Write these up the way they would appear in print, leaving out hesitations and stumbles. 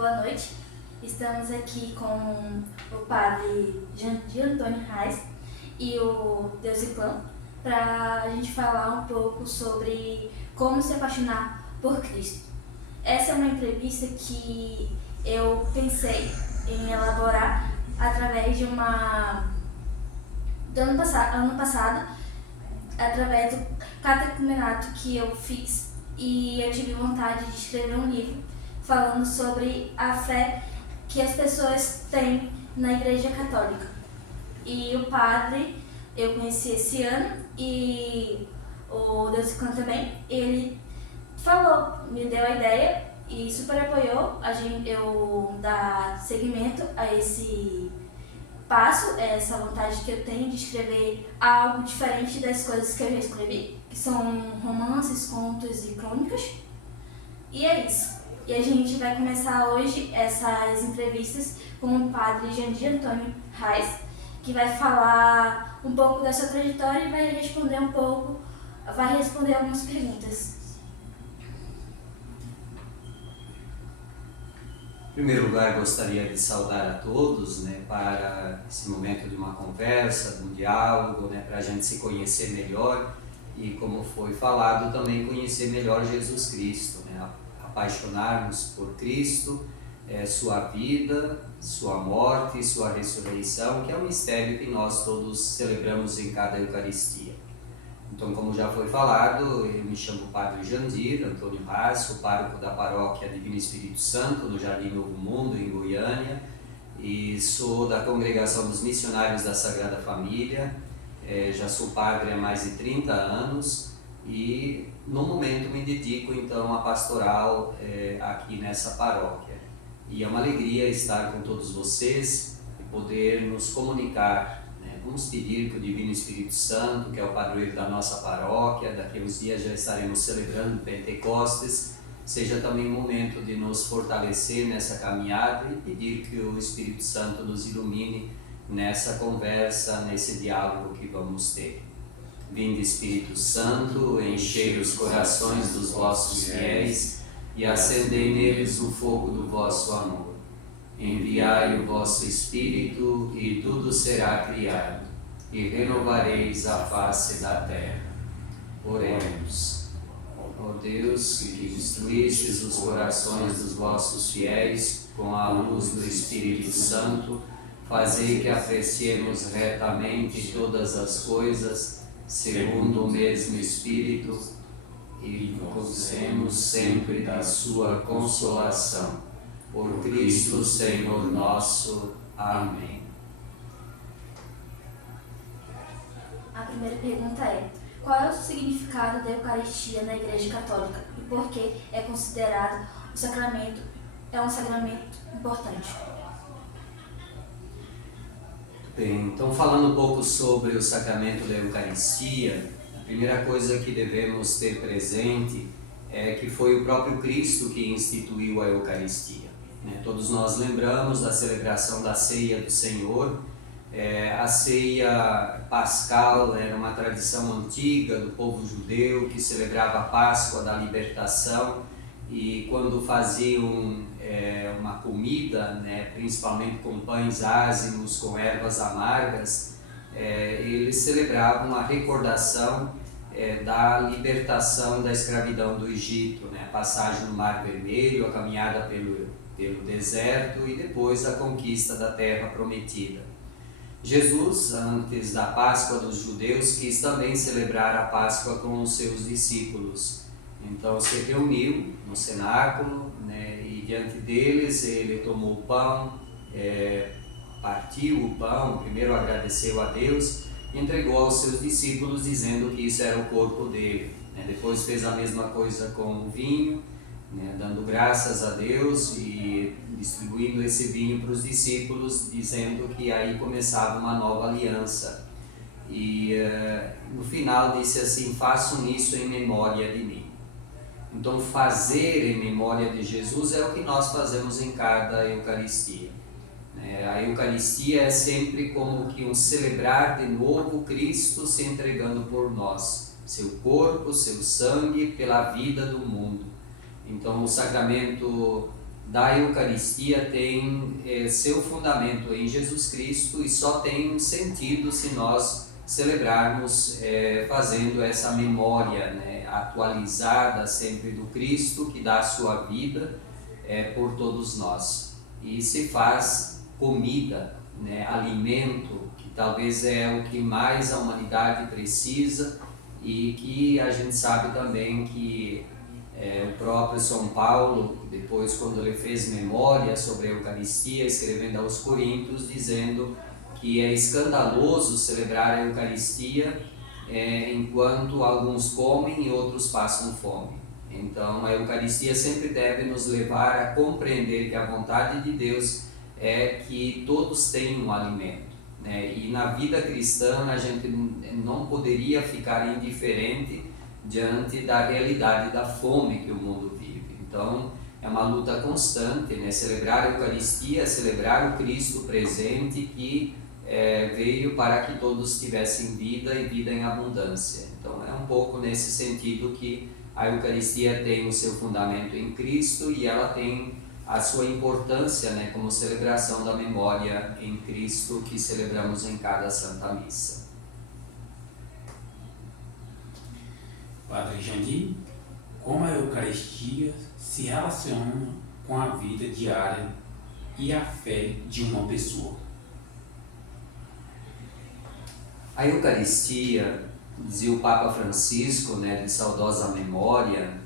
Boa noite. Estamos aqui com o padre Jandir Antônio Reis e o Deus e Clã para a gente falar um pouco sobre como se apaixonar por Cristo. Essa é uma entrevista que eu pensei em elaborar através de do ano passado, através do catecumenato que eu fiz, e eu tive vontade de escrever um livro falando sobre a fé que as pessoas têm na Igreja Católica. E o padre eu conheci esse ano, e o Deus Clã também, ele falou, me deu a ideia e super apoiou eu dar seguimento a esse passo, essa vontade que eu tenho de escrever algo diferente das coisas que eu já escrevi, que são romances, contos e crônicas. E é isso. E a gente vai começar hoje essas entrevistas com o padre Jandir Antônio Reis, que vai falar um pouco da sua trajetória e vai responder algumas perguntas. Em primeiro lugar, gostaria de saudar a todos, para esse momento de uma conversa, de um diálogo, para a gente se conhecer melhor e, como foi falado, também conhecer melhor Jesus Cristo, apaixonarmos por Cristo, sua vida, sua morte e sua ressurreição, que é um mistério que nós todos celebramos em cada Eucaristia. Então, como já foi falado, eu me chamo Padre Jandir Antônio Reis, sou pároco da paróquia Divino Espírito Santo, no Jardim Novo Mundo, em Goiânia, e sou da Congregação dos Missionários da Sagrada Família. Já sou padre há mais de 30 anos e, no momento, me dedico então à pastoral aqui nessa paróquia. E é uma alegria estar com todos vocês e poder nos comunicar. Vamos pedir que o Divino Espírito Santo, que é o padroeiro da nossa paróquia, daqui a uns dias já estaremos celebrando Pentecostes, seja também um momento de nos fortalecer nessa caminhada e pedir que o Espírito Santo nos ilumine nessa conversa, nesse diálogo que vamos ter. Vinde, Espírito Santo, enchei os corações dos vossos fiéis e acendei neles o fogo do vosso amor. Enviai o vosso Espírito e tudo será criado, e renovareis a face da terra. Oremos. Ó Deus, que instruístes os corações dos vossos fiéis com a luz do Espírito Santo, fazei que apreciemos retamente todas as coisas, segundo o mesmo Espírito, e gozemos sempre da sua consolação. Por Cristo Senhor nosso. Amém. A primeira pergunta é: qual é o significado da Eucaristia na Igreja Católica e por que é considerado um sacramento importante? Bem, então, falando um pouco sobre o sacramento da Eucaristia, a primeira coisa que devemos ter presente é que foi o próprio Cristo que instituiu a Eucaristia. Todos nós lembramos da celebração da Ceia do Senhor. A ceia pascal era uma tradição antiga do povo judeu que celebrava a Páscoa da libertação, e quando faziam uma comida, principalmente com pães ázimos, com ervas amargas, eles celebravam a recordação da libertação da escravidão do Egito, a passagem no Mar Vermelho, a caminhada pelo deserto e depois a conquista da terra prometida. Jesus, antes da Páscoa dos judeus, quis também celebrar a Páscoa com os seus discípulos. Então se reuniu no cenáculo, e diante deles ele tomou o pão, partiu o pão, primeiro agradeceu a Deus e entregou aos seus discípulos, dizendo que isso era o corpo dele. Depois fez a mesma coisa com o vinho, dando graças a Deus e distribuindo esse vinho para os discípulos, dizendo que aí começava uma nova aliança. E no final disse assim: façam isso em memória de mim. Então, fazer em memória de Jesus é o que nós fazemos em cada Eucaristia. A Eucaristia é sempre como que um celebrar de novo Cristo se entregando por nós, seu corpo, seu sangue, pela vida do mundo. Então, o sacramento da Eucaristia tem seu fundamento em Jesus Cristo e só tem sentido se nós celebrarmos fazendo essa memória, né, atualizada sempre do Cristo que dá a sua vida por todos nós. E se faz comida, né, alimento, que talvez é o que mais a humanidade precisa e que a gente sabe também que o próprio São Paulo, depois quando ele fez memória sobre a Eucaristia, escrevendo aos Coríntios, dizendo que é escandaloso celebrar a Eucaristia enquanto alguns comem e outros passam fome. Então a Eucaristia sempre deve nos levar a compreender que a vontade de Deus é que todos tenham um alimento, né? E na vida cristã a gente não poderia ficar indiferente diante da realidade da fome que o mundo vive. Então é uma luta constante, né? Celebrar a Eucaristia, celebrar o Cristo presente que veio para que todos tivessem vida e vida em abundância. Então é um pouco nesse sentido que a Eucaristia tem o seu fundamento em Cristo e ela tem a sua importância, né, como celebração da memória em Cristo que celebramos em cada Santa Missa. Padre Jandir, como a Eucaristia se relaciona com a vida diária e a fé de uma pessoa? A Eucaristia, dizia o Papa Francisco, né, de saudosa memória,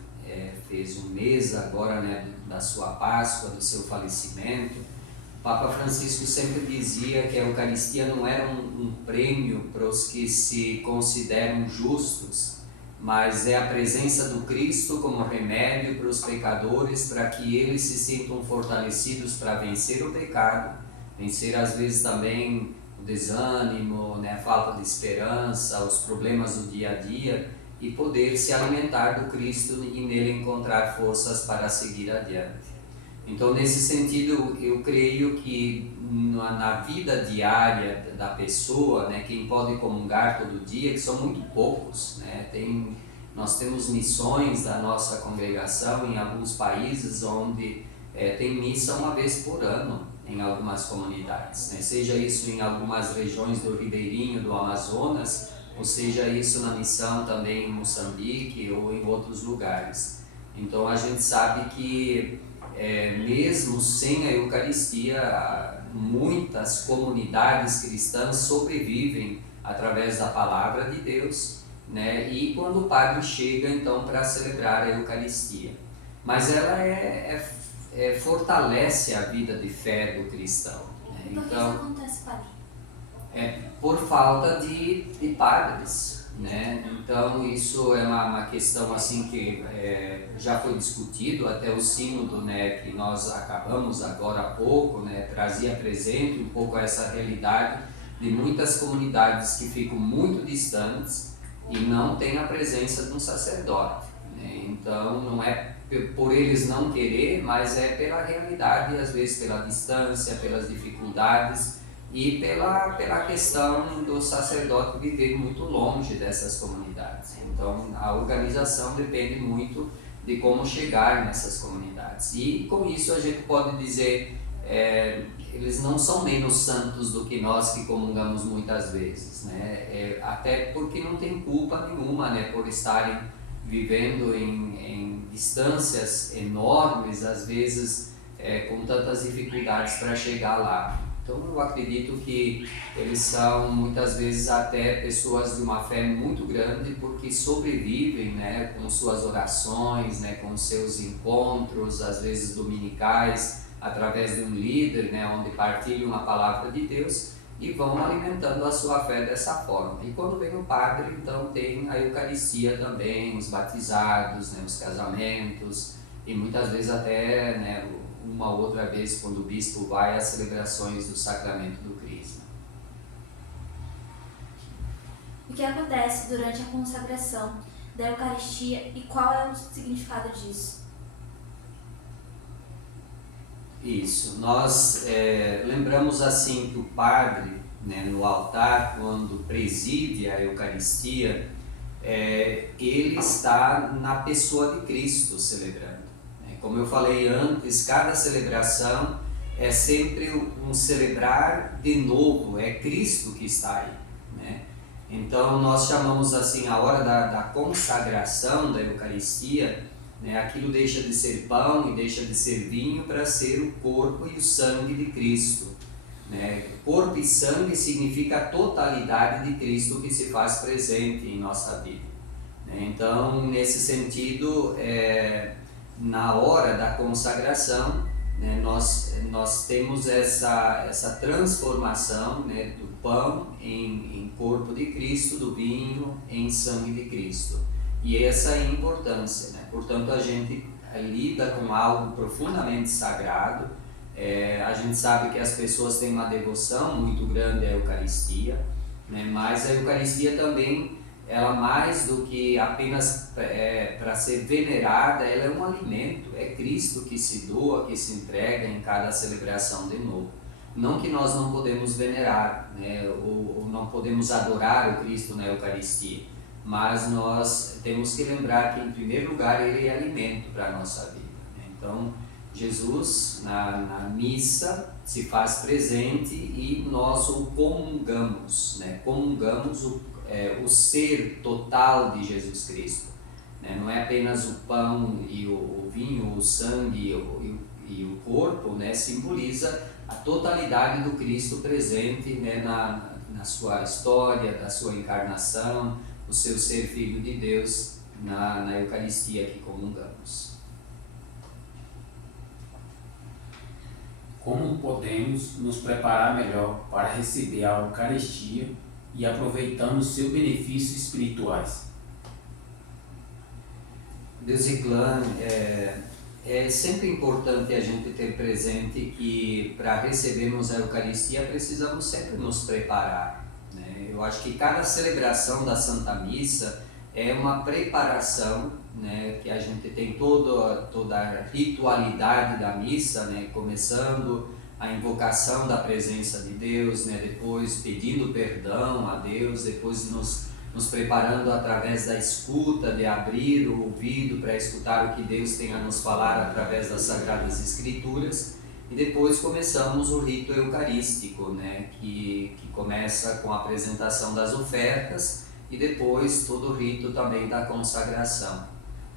fez um mês agora, né, da sua Páscoa, do seu falecimento. O Papa Francisco sempre dizia que a Eucaristia não era um prêmio para os que se consideram justos, mas é a presença do Cristo como remédio para os pecadores, para que eles se sintam fortalecidos para vencer o pecado, vencer às vezes também o desânimo, né, a falta de esperança, os problemas do dia a dia, e poder se alimentar do Cristo e nele encontrar forças para seguir adiante. Então, nesse sentido, eu creio que na vida diária da pessoa, né, quem pode comungar todo dia, que são muito poucos, né, nós temos missões da nossa congregação em alguns países onde tem missa uma vez por ano em algumas comunidades, né, seja isso em algumas regiões do Ribeirinho, do Amazonas, ou seja isso na missão também em Moçambique ou em outros lugares. Então a gente sabe que mesmo sem a Eucaristia, muitas comunidades cristãs sobrevivem através da palavra de Deus, né? E quando o padre chega então para celebrar a Eucaristia. Mas ela fortalece a vida de fé do cristão, né? Por que isso acontece, padre? Por falta de padres, né? Então isso é uma questão assim que já foi discutido, até o sínodo, né, que nós acabamos agora há pouco, né, trazia presente um pouco essa realidade de muitas comunidades que ficam muito distantes e não tem a presença de um sacerdote, né? Então não é por eles não querer, mas é pela realidade, às vezes pela distância, pelas dificuldades e pela questão do sacerdote viver muito longe dessas comunidades. Então a organização depende muito de como chegar nessas comunidades. E com isso a gente pode dizer, eles não são menos santos do que nós que comungamos muitas vezes, né? Até porque não tem culpa nenhuma, né, por estarem vivendo em distâncias enormes, às vezes com tantas dificuldades para chegar lá. Então eu acredito que eles são muitas vezes até pessoas de uma fé muito grande porque sobrevivem, né, com suas orações, né, com seus encontros, às vezes dominicais, através de um líder, né, onde partilham a palavra de Deus e vão alimentando a sua fé dessa forma. E quando vem o padre, então tem a Eucaristia também, os batizados, né, os casamentos e muitas vezes até, né, uma outra vez quando o bispo vai às celebrações do sacramento do Crisma. O que acontece durante a consagração da Eucaristia e qual é o significado disso? Isso, nós lembramos assim que o padre, né, no altar, quando preside a Eucaristia, ele está na pessoa de Cristo celebrando. Como eu falei antes, cada celebração é sempre um celebrar de novo, é Cristo que está aí, né? Então nós chamamos assim a hora da consagração da Eucaristia, né? Aquilo deixa de ser pão e deixa de ser vinho para ser o corpo e o sangue de Cristo, né? Corpo e sangue significa a totalidade de Cristo que se faz presente em nossa vida, né? Então, nesse sentido, na hora da consagração, né, nós temos essa transformação, né, do pão em corpo de Cristo, do vinho em sangue de Cristo. E essa é a importância, né? Portanto, a gente lida com algo profundamente sagrado. A gente sabe que as pessoas têm uma devoção muito grande à Eucaristia, né? Mas a Eucaristia também, ela mais do que apenas para ser venerada, ela é um alimento, é Cristo que se doa, que se entrega em cada celebração de novo. Não que nós não podemos venerar, né? ou não podemos adorar o Cristo na Eucaristia, mas nós temos que lembrar que, em primeiro lugar, Ele é alimento para a nossa vida, né? Então, Jesus, na missa, se faz presente e nós o comungamos, né? Comungamos o ser total de Jesus Cristo, né? Não é apenas o pão e o vinho, o sangue e o corpo, né? Simboliza a totalidade do Cristo presente, né? na sua história, da sua encarnação, o seu ser Filho de Deus na Eucaristia que comungamos. Como podemos nos preparar melhor para receber a Eucaristia e aproveitando os seus benefícios espirituais? Deus e clã, é sempre importante a gente ter presente que para recebermos a Eucaristia precisamos sempre nos preparar, né? Eu acho que cada celebração da Santa Missa é uma preparação, né? Que a gente tem toda a ritualidade da missa, né? Começando a invocação da presença de Deus, né? Depois pedindo perdão a Deus, depois nos preparando através da escuta, de abrir o ouvido para escutar o que Deus tem a nos falar através das Sagradas Escrituras, e depois começamos o rito eucarístico, né? que começa com a apresentação das ofertas e depois todo o rito também da consagração.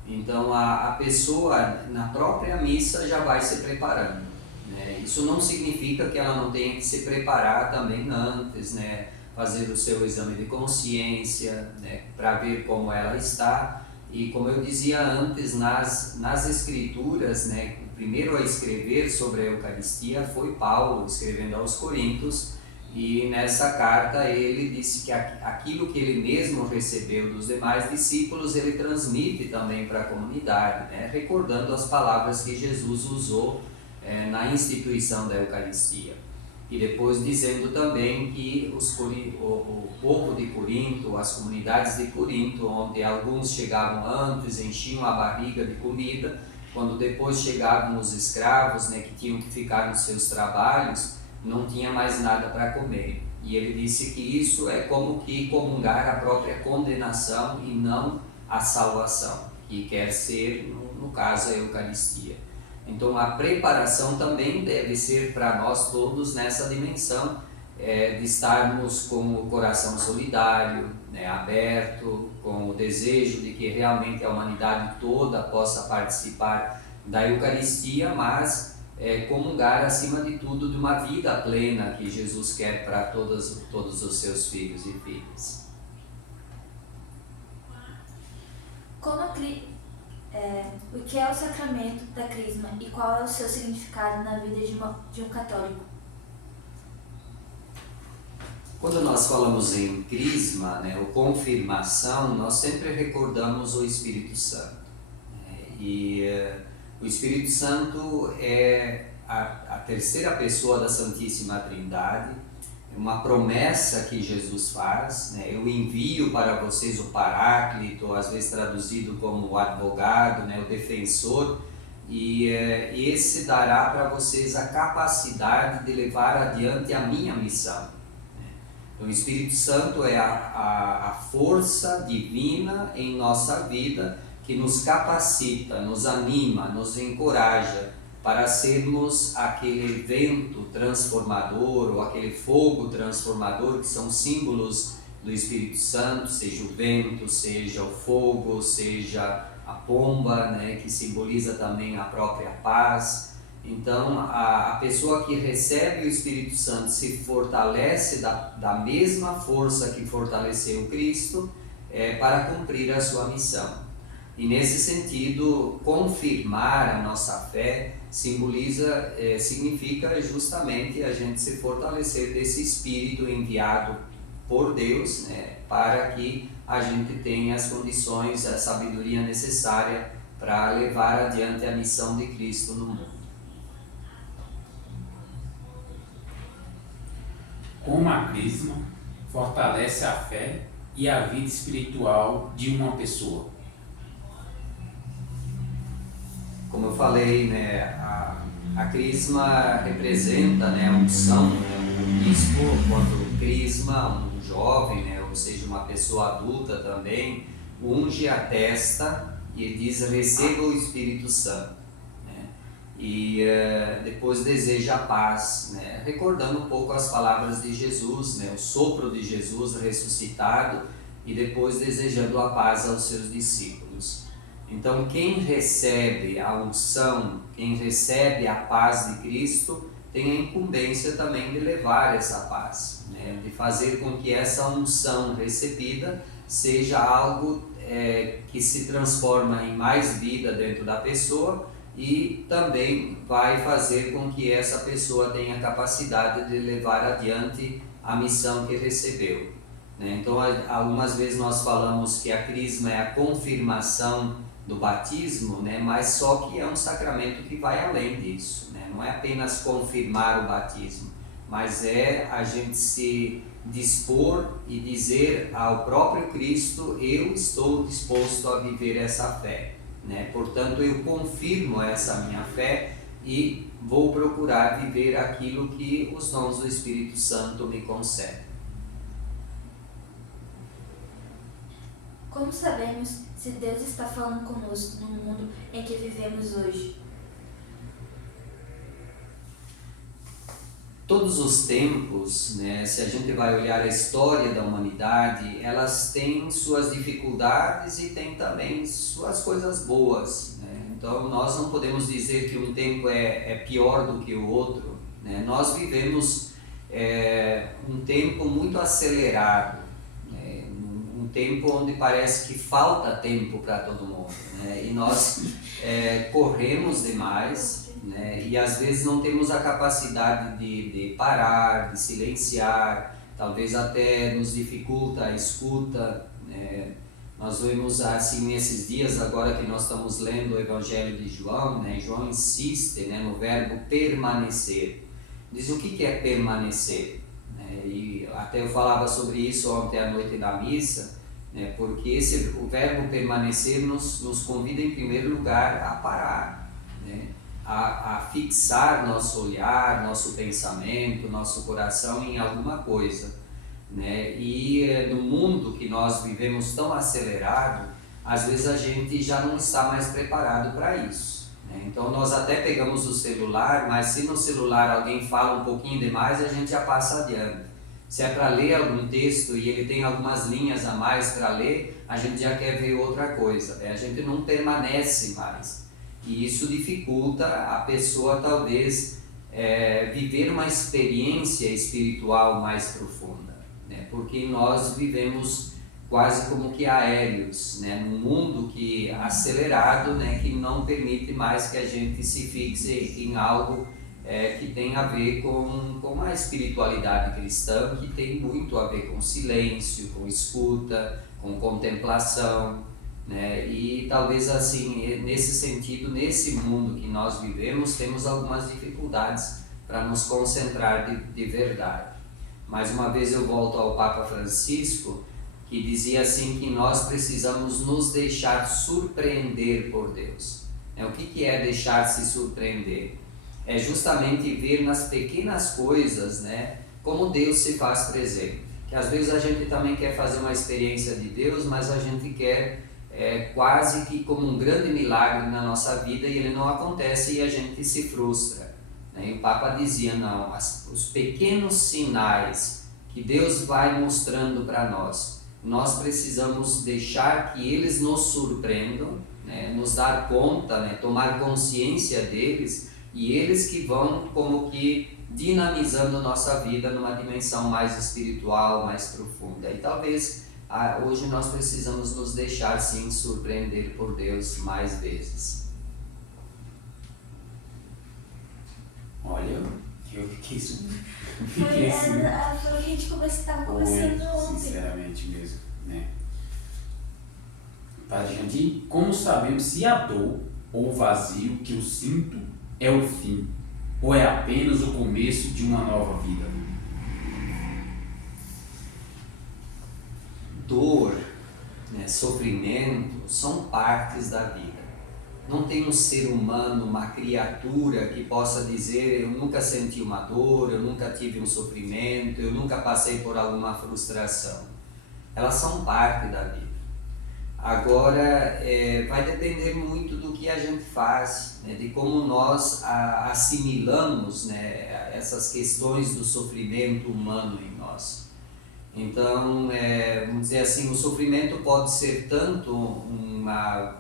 Então a pessoa na própria missa já vai se preparando, né? Isso não significa que ela não tenha que se preparar também antes, né? Fazer o seu exame de consciência, né? Para ver como ela está. E como eu dizia antes, nas escrituras, né? O primeiro a escrever sobre a Eucaristia foi Paulo, escrevendo aos Coríntios, e nessa carta ele disse que aquilo que ele mesmo recebeu dos demais discípulos, ele transmite também para a comunidade, né? Recordando as palavras que Jesus usou na instituição da Eucaristia. E depois dizendo também que o povo de Corinto, as comunidades de Corinto, onde alguns chegavam antes, enchiam a barriga de comida, quando depois chegavam os escravos, né, que tinham que ficar nos seus trabalhos, não tinha mais nada para comer. E ele disse que isso é como que comungar a própria condenação e não a salvação, que quer ser, no caso, a Eucaristia. Então a preparação também deve ser para nós todos nessa dimensão de estarmos com o coração solidário, né, aberto, com o desejo de que realmente a humanidade toda possa participar da Eucaristia, mas comungar acima de tudo de uma vida plena que Jesus quer para todos os seus filhos e filhas. O que é o sacramento da Crisma e qual é o seu significado na vida de um católico? Quando nós falamos em Crisma, né, ou confirmação, nós sempre recordamos o Espírito Santo. O Espírito Santo é a terceira pessoa da Santíssima Trindade, é uma promessa que Jesus faz, né? Eu envio para vocês o Paráclito, às vezes traduzido como o advogado, né? O defensor, e esse dará para vocês a capacidade de levar adiante a minha missão, né? Então, o Espírito Santo é a força divina em nossa vida, que nos capacita, nos anima, nos encoraja para sermos aquele vento transformador ou aquele fogo transformador que são símbolos do Espírito Santo, seja o vento, seja o fogo, seja a pomba, né, que simboliza também a própria paz. Então, a pessoa que recebe o Espírito Santo se fortalece da mesma força que fortaleceu Cristo para cumprir a sua missão. E nesse sentido, confirmar a nossa fé significa justamente a gente se fortalecer desse Espírito enviado por Deus, né, para que a gente tenha as condições, a sabedoria necessária para levar adiante a missão de Cristo no mundo. Como a crisma fortalece a fé e a vida espiritual de uma pessoa? Como eu falei, né, a crisma representa, né, a unção, né, um bispo, quando crisma, um jovem, né, ou seja, uma pessoa adulta também, unge a testa e diz: receba o Espírito Santo, né, e depois deseja a paz, né, recordando um pouco as palavras de Jesus, né, o sopro de Jesus ressuscitado, e depois desejando a paz aos seus discípulos. Então, quem recebe a unção, quem recebe a paz de Cristo, tem a incumbência também de levar essa paz, né? De fazer com que essa unção recebida seja algo que se transforma em mais vida dentro da pessoa e também vai fazer com que essa pessoa tenha capacidade de levar adiante a missão que recebeu, né? Então, algumas vezes nós falamos que a crisma é a confirmação do batismo, né? Mas só que é um sacramento que vai além disso, né? Não é apenas confirmar o batismo, mas é a gente se dispor e dizer ao próprio Cristo: eu estou disposto a viver essa fé, né? Portanto, eu confirmo essa minha fé e vou procurar viver aquilo que os dons do Espírito Santo me concedem. Como sabemos se Deus está falando conosco no mundo em que vivemos hoje? Todos os tempos, né, se a gente vai olhar a história da humanidade, elas têm suas dificuldades e têm também suas coisas boas, né? Então, nós não podemos dizer que um tempo é pior do que o outro, né? Nós vivemos um tempo muito acelerado, né? Um tempo onde parece que falta tempo para todo mundo, né? E nós corremos demais, né? E às vezes não temos a capacidade de parar, de silenciar, talvez até nos dificulta a escuta, né? Nós vemos assim nesses dias agora que nós estamos lendo o Evangelho de João, né? João insiste, né, no verbo permanecer. Diz o que é permanecer, né? E até eu falava sobre isso ontem à noite na missa, né? Porque o verbo permanecer nos convida em primeiro lugar a parar, né? A fixar nosso olhar, nosso pensamento, nosso coração em alguma coisa, né? E no mundo que nós vivemos tão acelerado, às vezes a gente já não está mais preparado para isso, né? Então nós até pegamos o celular, mas se no celular alguém fala um pouquinho demais, a gente já passa adiante. Se é para ler algum texto e ele tem algumas linhas a mais para ler, a gente já quer ver outra coisa, né? A gente não permanece mais. E isso dificulta a pessoa talvez viver uma experiência espiritual mais profunda, né? Porque nós vivemos quase como que aéreos, né? Num mundo acelerado, né? Que não permite mais que a gente se fixe em algo que tem a ver com a espiritualidade cristã, que tem muito a ver com silêncio, com escuta, com contemplação, né? E talvez assim, nesse sentido, nesse mundo que nós vivemos, temos algumas dificuldades para nos concentrar de verdade. Mais uma vez eu volto ao Papa Francisco, que dizia assim que nós precisamos nos deixar surpreender por Deus. O que é deixar-se surpreender? É justamente ver nas pequenas coisas, né, como Deus se faz presente. Que às vezes a gente também quer fazer uma experiência de Deus, mas a gente quer quase que como um grande milagre na nossa vida, e ele não acontece e a gente se frustra, né? E o Papa dizia, não, os pequenos sinais que Deus vai mostrando para nós precisamos deixar que eles nos surpreendam, né? Nos dar conta, né? Tomar consciência deles, e eles que vão como que dinamizando nossa vida numa dimensão mais espiritual, mais profunda. E talvez hoje nós precisamos nos deixar sim surpreender por Deus mais vezes. Olha, eu fiquei Foi o que a gente estava conversando ontem. Sinceramente mesmo, né? Padre Jandir, como sabemos se a dor ou o vazio que eu sinto é o fim, ou é apenas o começo de uma nova vida? Dor, né, sofrimento são partes da vida. Não tem um ser humano, uma criatura que possa dizer eu nunca senti uma dor, eu nunca tive um sofrimento, eu nunca passei por alguma frustração. Elas são parte da vida. Agora, vai depender muito do que a gente faz, né, de como nós assimilamos, né, essas questões do sofrimento humano em nós. Então, vamos dizer assim, o sofrimento pode ser tanto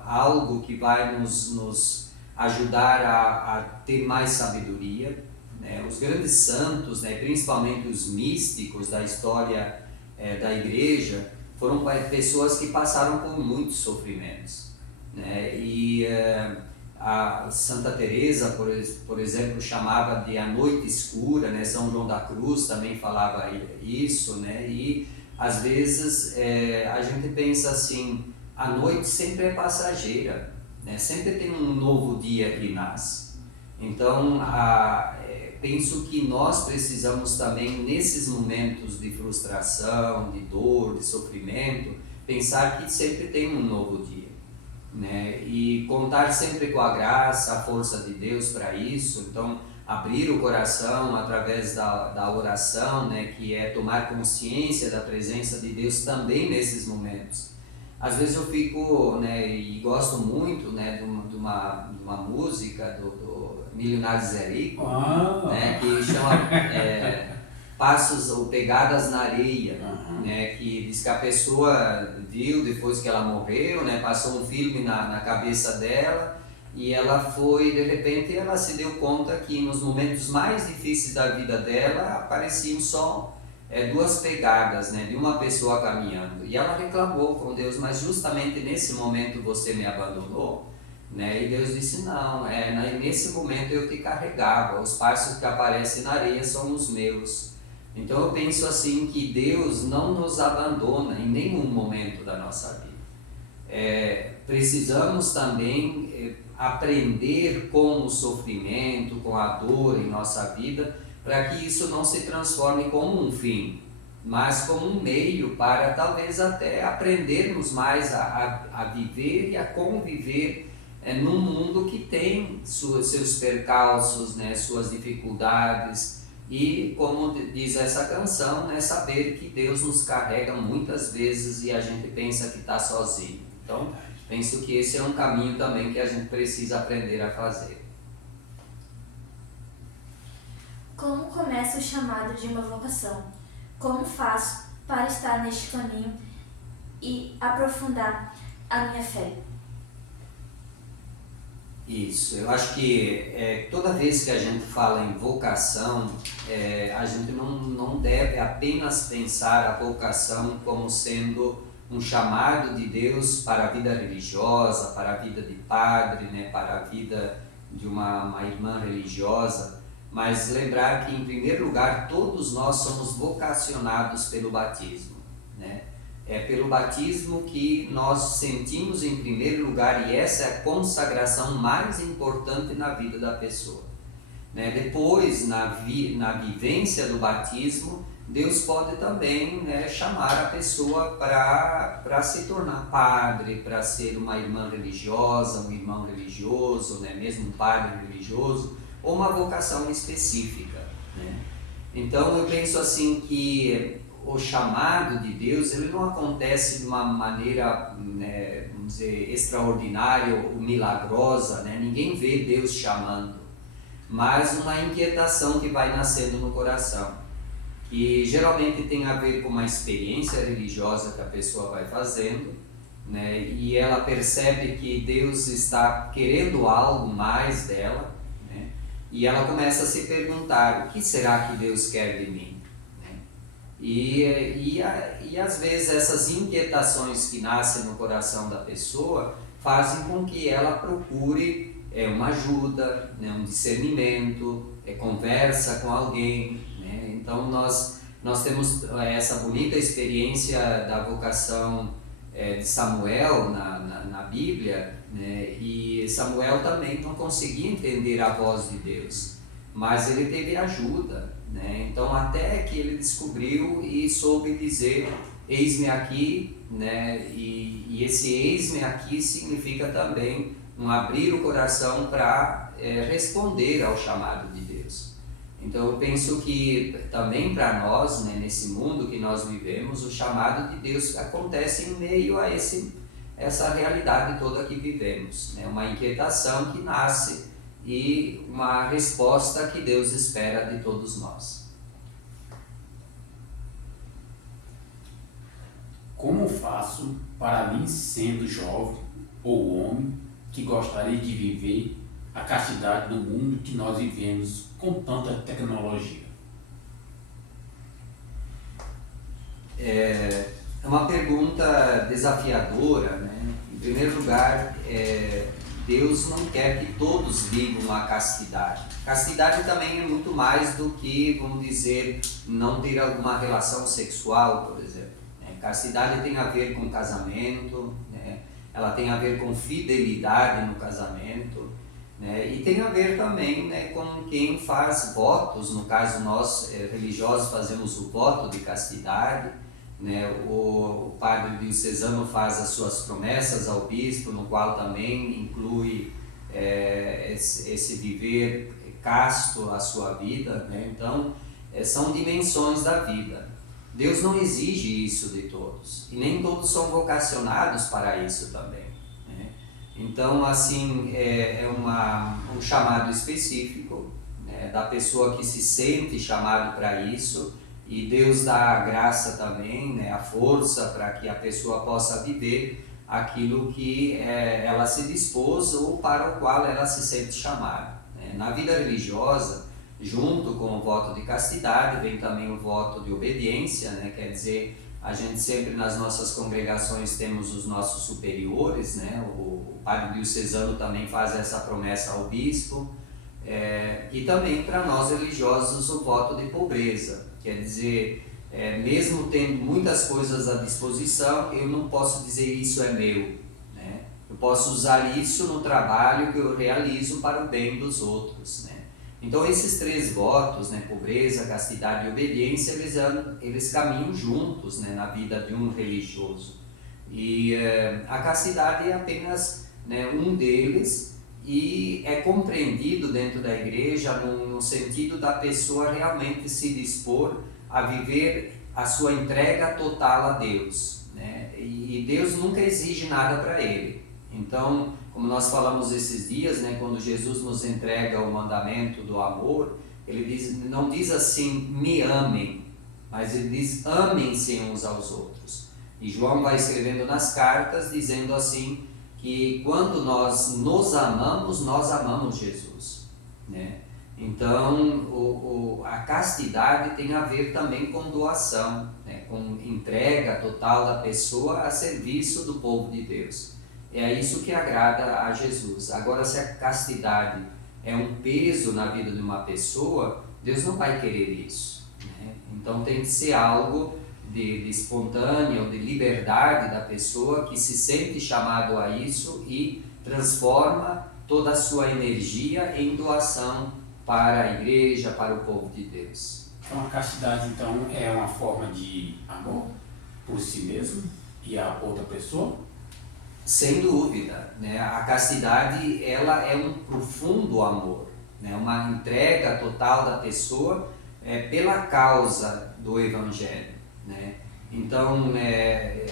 algo que vai nos ajudar a ter mais sabedoria, né? Os grandes santos, né, principalmente os místicos da história da igreja, foram pessoas que passaram por muitos sofrimentos, né? E a Santa Teresa, por exemplo, chamava de a noite escura, né? São João da Cruz também falava isso, né? E às vezes a gente pensa assim, a noite sempre é passageira, né? Sempre tem um novo dia que nasce. Então, penso que nós precisamos também, nesses momentos de frustração, de dor, de sofrimento, pensar que sempre tem um novo dia, né? E contar sempre com a graça, a força de Deus para isso. Então, abrir o coração através da oração, né? Que é tomar consciência da presença de Deus também nesses momentos. Às vezes eu fico, né, e gosto muito, né, de uma música do Milionário Zé Rico, né, que chama Passos ou Pegadas na Areia, né, que diz que a pessoa viu depois que ela morreu, né, passou um filme na cabeça dela, e ela foi, de repente, ela se deu conta que nos momentos mais difíceis da vida dela apareciam só duas pegadas, né, de uma pessoa caminhando, e ela reclamou com Deus, mas justamente nesse momento você me abandonou, né? E Deus disse, não, nesse momento eu te carregava, os passos que aparecem na areia são os meus. Então eu penso assim que Deus não nos abandona em nenhum momento da nossa vida. Precisamos também aprender com o sofrimento, com a dor em nossa vida, para que isso não se transforme como um fim, mas como um meio para talvez até aprendermos mais a viver e a conviver num mundo que tem seus percalços, né, suas dificuldades, e como diz essa canção, né, saber que Deus nos carrega muitas vezes e a gente pensa que está sozinho. Então, penso que esse é um caminho também que a gente precisa aprender a fazer. Como começa o chamado de uma vocação? Como faço para estar neste caminho e aprofundar a minha fé? Isso, eu acho que toda vez que a gente fala em vocação, a gente não deve apenas pensar a vocação como sendo um chamado de Deus para a vida religiosa, para a vida de padre, né, para a vida de uma irmã religiosa, mas lembrar que, em primeiro lugar, todos nós somos vocacionados pelo batismo, né? É pelo batismo que nós sentimos em primeiro lugar, e essa é a consagração mais importante na vida da pessoa, né? Depois, na vivência do batismo, Deus pode também, né, chamar a pessoa para se tornar padre, para ser uma irmã religiosa, um irmão religioso, né, mesmo um padre religioso, ou uma vocação específica, né? Então eu penso assim que o chamado de Deus, ele não acontece de uma maneira, né, vamos dizer, extraordinária ou milagrosa, né? Ninguém vê Deus chamando, mas uma inquietação que vai nascendo no coração, que geralmente tem a ver com uma experiência religiosa que a pessoa vai fazendo, né? E ela percebe que Deus está querendo algo mais dela, né? E ela começa a se perguntar: o que será que Deus quer de mim? E às vezes essas inquietações que nascem no coração da pessoa fazem com que ela procure uma ajuda, né, um discernimento, conversa com alguém, né? Então nós temos essa bonita experiência da vocação de Samuel na Bíblia, né? E Samuel também não conseguia entender a voz de Deus, mas ele teve ajuda, né? Então até que ele descobriu e soube dizer: eis-me aqui, né? E esse eis-me aqui significa também um abrir o coração para responder ao chamado de Deus. Então eu penso que também para nós, né, nesse mundo que nós vivemos, o chamado de Deus acontece em meio a essa realidade toda que vivemos, né? Uma inquietação que nasce e uma resposta que Deus espera de todos nós. Como faço para mim, sendo jovem ou homem, que gostaria de viver a castidade no mundo que nós vivemos com tanta tecnologia? É uma pergunta desafiadora, né? Em primeiro lugar, Deus não quer que todos vivam a castidade. Castidade também é muito mais do que, vamos dizer, não ter alguma relação sexual, por exemplo. Castidade tem a ver com casamento, né? Ela tem a ver com fidelidade no casamento, né? E tem a ver também, né, com quem faz votos. No caso nós religiosos fazemos o voto de castidade, né? O padre diocesano faz as suas promessas ao bispo, no qual também inclui esse viver casto a sua vida, né? Então são dimensões da vida. Deus não exige isso de todos, e nem todos são vocacionados para isso também, né? Então, assim, um chamado específico, né, da pessoa que se sente chamado para isso, e Deus dá a graça também, né, a força para que a pessoa possa viver aquilo que ela se dispôs ou para o qual ela se sente chamada, né? Na vida religiosa, junto com o voto de castidade, vem também o voto de obediência, né? Quer dizer, a gente sempre nas nossas congregações temos os nossos superiores, né? O padre diocesano também faz essa promessa ao bispo, e também para nós religiosos o voto de pobreza, quer dizer, mesmo tendo muitas coisas à disposição, eu não posso dizer isso é meu, né? Eu posso usar isso no trabalho que eu realizo para o bem dos outros, né? Então esses três votos, né, pobreza, castidade e obediência, eles caminham juntos, né, na vida de um religioso. E a castidade é apenas, né, um deles, e é compreendido dentro da igreja no sentido da pessoa realmente se dispor a viver a sua entrega total a Deus, né? E Deus nunca exige nada para ele. Então, como nós falamos esses dias, né, quando Jesus nos entrega o mandamento do amor, ele não diz assim, me amem, mas ele diz, amem-se uns aos outros. E João vai escrevendo nas cartas, dizendo assim, que quando nós nos amamos, nós amamos Jesus, né? Então, a castidade tem a ver também com doação, né, com entrega total da pessoa a serviço do povo de Deus. É isso que agrada a Jesus. Agora, se a castidade é um peso na vida de uma pessoa, Deus não vai querer isso, né? Então tem que ser algo de espontâneo, de liberdade da pessoa que se sente chamado a isso e transforma toda a sua energia em doação para a igreja, para o povo de Deus. Então a castidade então é uma forma de amor por si mesmo e a outra pessoa? Sem dúvida, né? A castidade ela é um profundo amor, né? Uma entrega total da pessoa pela causa do Evangelho, né? Então,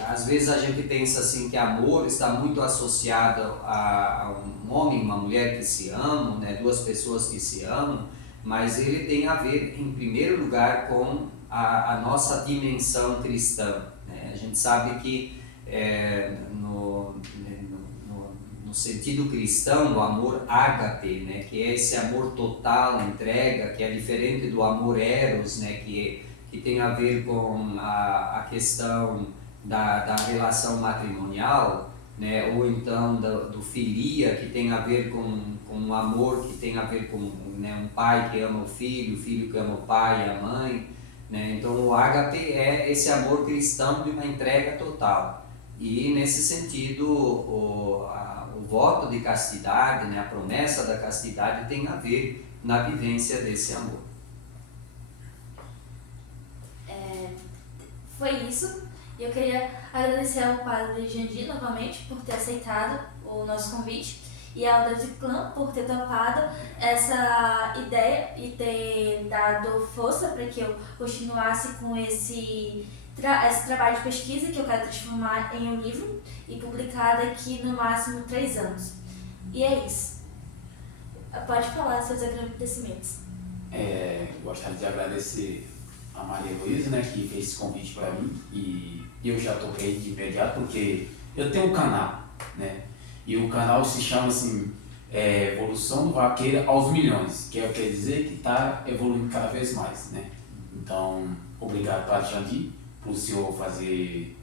às vezes a gente pensa assim que amor está muito associado a um homem e uma mulher que se amam, né? Duas pessoas que se amam, mas ele tem a ver, em primeiro lugar, com a nossa dimensão cristã, né? A gente sabe que no sentido cristão, o amor ágape, né? Que é esse amor total, entrega, que é diferente do amor eros, né? Que tem a ver com a questão da relação matrimonial, né? Ou então do filia, que tem a ver com um amor que tem a ver com, né, um pai que ama o filho que ama o pai e a mãe, né? Então o ágape é esse amor cristão de uma entrega total. E nesse sentido o voto de castidade, né, a promessa da castidade tem a ver na vivência desse amor. Foi isso. E eu queria agradecer ao padre Jandir novamente por ter aceitado o nosso convite e ao Deus e Clã por ter topado essa ideia e ter dado força para que eu continuasse com esse trabalho de pesquisa que eu quero transformar em um livro e publicar daqui no máximo 3 anos. E é isso. Pode falar seus agradecimentos. Gostaria de agradecer a Maria Luísa, né, que fez esse convite para mim, e eu já toquei de imediato porque eu tenho um canal, né, e o canal se chama assim, Evolução do Vaqueiro aos Milhões, que quer dizer que está evoluindo cada vez mais, né. Então, obrigado, Padre Jandir, por o senhor fazer,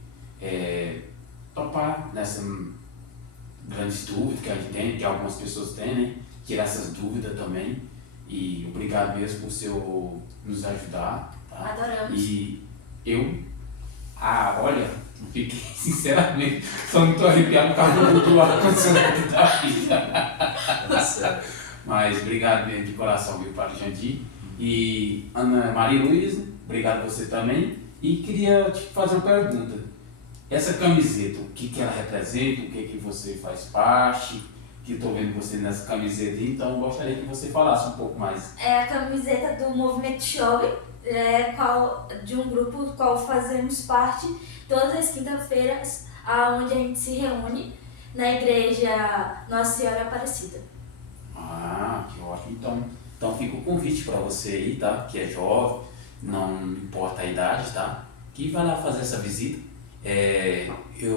topar nessa grandes dúvidas que a gente tem, que algumas pessoas têm, né, tirar essas dúvidas também, e obrigado mesmo por o senhor nos ajudar. Tá? Adoramos. E olha, fiquei sinceramente, só não estou arrepiado por causa do ar-condicionado da vida. Mas obrigado mesmo de coração, viu, Padre Jandir. E Ana Maria Luísa, obrigado você também. E queria te fazer uma pergunta. Essa camiseta, o que ela representa, o que você faz parte? Que estou vendo você nessa camiseta, então gostaria que você falasse um pouco mais. É a camiseta do Movimento Jovem, de um grupo do qual fazemos parte todas as quintas-feiras, onde a gente se reúne na igreja Nossa Senhora Aparecida. Que ótimo. Então fica o convite para você aí, tá? Que é jovem, não importa a idade, tá? Que vai lá fazer essa visita.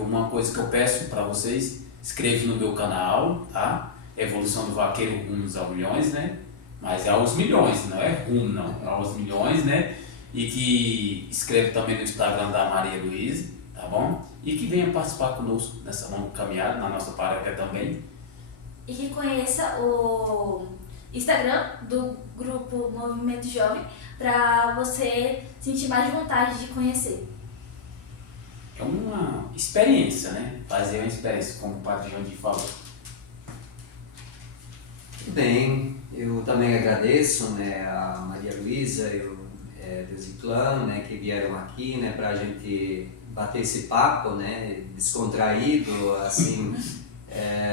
Uma coisa que eu peço para vocês, inscreve no meu canal, tá? Evolução do Vaqueiro rumo aos milhões, né? Mas é aos milhões, não é rumo, não. É aos milhões, né? E que escreve também no Instagram da Maria Luísa, tá bom? E que venha participar conosco nessa longa caminhada, na nossa paróquia também. E que conheça o Instagram do grupo Movimento Jovem para você sentir mais vontade de conhecer. É uma experiência, né? Fazer uma experiência, como o Padre Jandir falou. Bem, eu também agradeço, né, a Maria Luísa e o Deus e Clã, né, que vieram aqui, né, para a gente bater esse papo, né, descontraído, assim,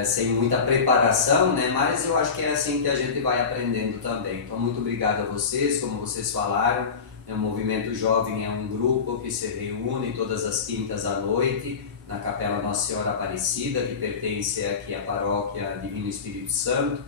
sem muita preparação, né, mas eu acho que é assim que a gente vai aprendendo também. Então, muito obrigado a vocês, como vocês falaram. O Movimento Jovem é um grupo que se reúne todas as quintas à noite na Capela Nossa Senhora Aparecida, que pertence aqui à Paróquia Divino Espírito Santo,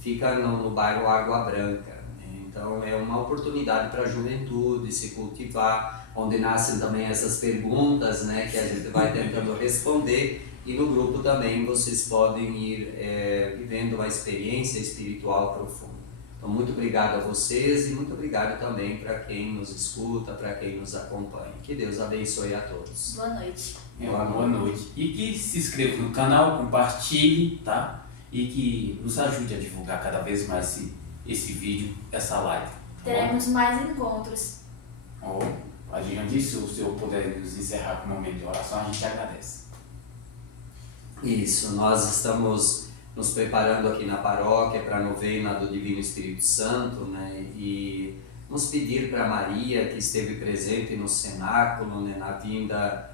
fica no bairro Água Branca. Então é uma oportunidade para a juventude se cultivar, onde nascem também essas perguntas, né, que a gente vai tentando responder, e no grupo também vocês podem ir vivendo uma experiência espiritual profunda. Então, muito obrigado a vocês e muito obrigado também para quem nos escuta, para quem nos acompanha. Que Deus abençoe a todos. Boa noite. Boa noite. E que se inscreva no canal, compartilhe, tá? E que nos ajude a divulgar cada vez mais esse vídeo, essa live. Tá? Teremos mais encontros. Padre Jandir, se o senhor puder nos encerrar com um momento de oração, a gente agradece. Isso, nós estamos nos preparando aqui na paróquia para a novena do Divino Espírito Santo, né? E nos pedir para Maria, que esteve presente no cenáculo, né, na vinda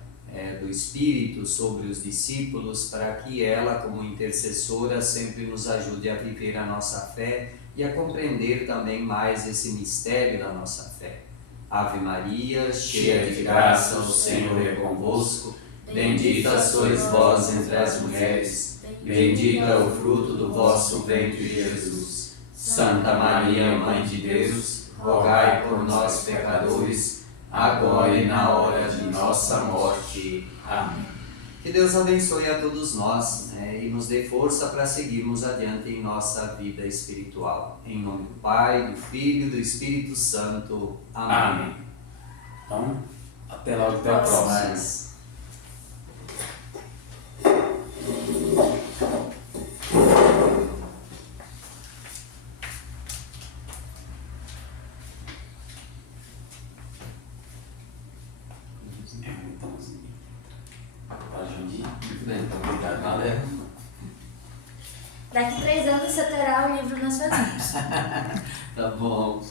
do Espírito sobre os discípulos, para que ela, como intercessora, sempre nos ajude a viver a nossa fé e a compreender também mais esse mistério da nossa fé. Ave Maria, cheia de graça, o Senhor é convosco. Bendita sois vós entre as mulheres, bendito é o fruto do vosso ventre, Jesus. Santa Maria, Mãe de Deus, rogai por nós, pecadores, agora e na hora de nossa morte. Amém. Que Deus abençoe a todos nós, né, e nos dê força para seguirmos adiante em nossa vida espiritual. Em nome do Pai, do Filho e do Espírito Santo. Amém. Amém. Então, até logo, até a próxima. Muito bem, então obrigado, galera. Daqui 3 anos você terá o livro nas suas mãos. Tá bom.